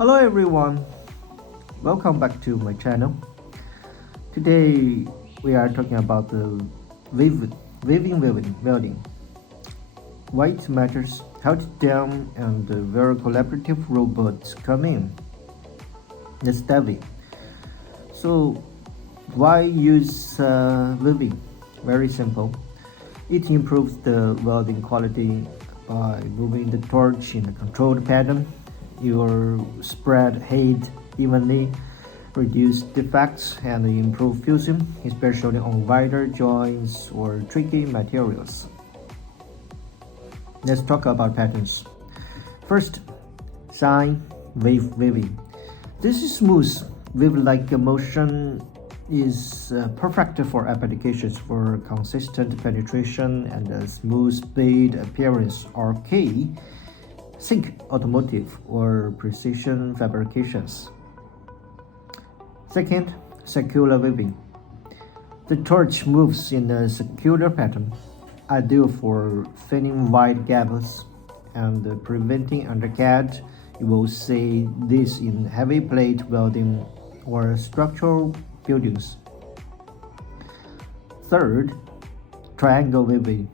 Hello everyone, welcome back to my channel. Today we are talking about the welding. Why it matters, how it's done, and where collaborative robots come in. Let's dive in. So why use welding? Very simple. It improves the welding quality by moving the torch in a controlled pattern. You spread heat evenly, reduce defects, and improve fusion, especially on wider joints or tricky materials. Let's talk about patterns. First, sine wave weaving. This is smooth wave-like motion is perfect for applications for consistent penetration and a smooth bead appearance or key. Think automotive or precision fabrications. Second, circular weaving. The torch moves in a circular pattern, ideal for filling wide gaps and preventing undercut. You will see this in heavy plate welding or structural buildings. Third, triangle weaving.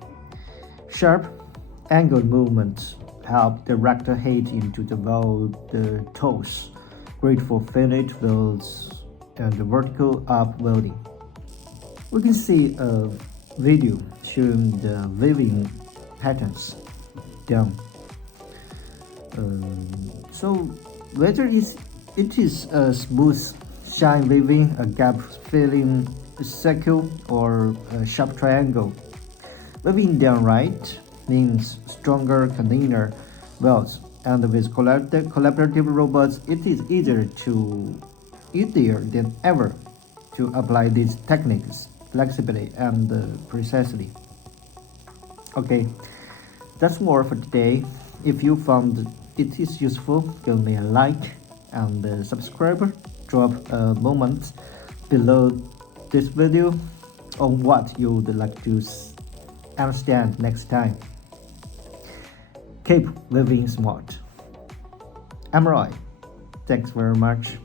Sharp angle movements help direct heat into the weld toes, great for fillet welds and vertical up welding. We can see a video showing the weaving patterns done. So whether it is a smooth shine weaving, a gap filling circle, or a sharp triangle, weaving done right means stronger, cleaner welds, and with collaborative robots, it is easier than ever to apply these techniques flexibly and precisely. Okay, that's more for today. If you found it is useful, give me a like and subscribe. Drop a comment below this video on what you would like to understand next time. Keep living smart. I'm Roy. Thanks very much.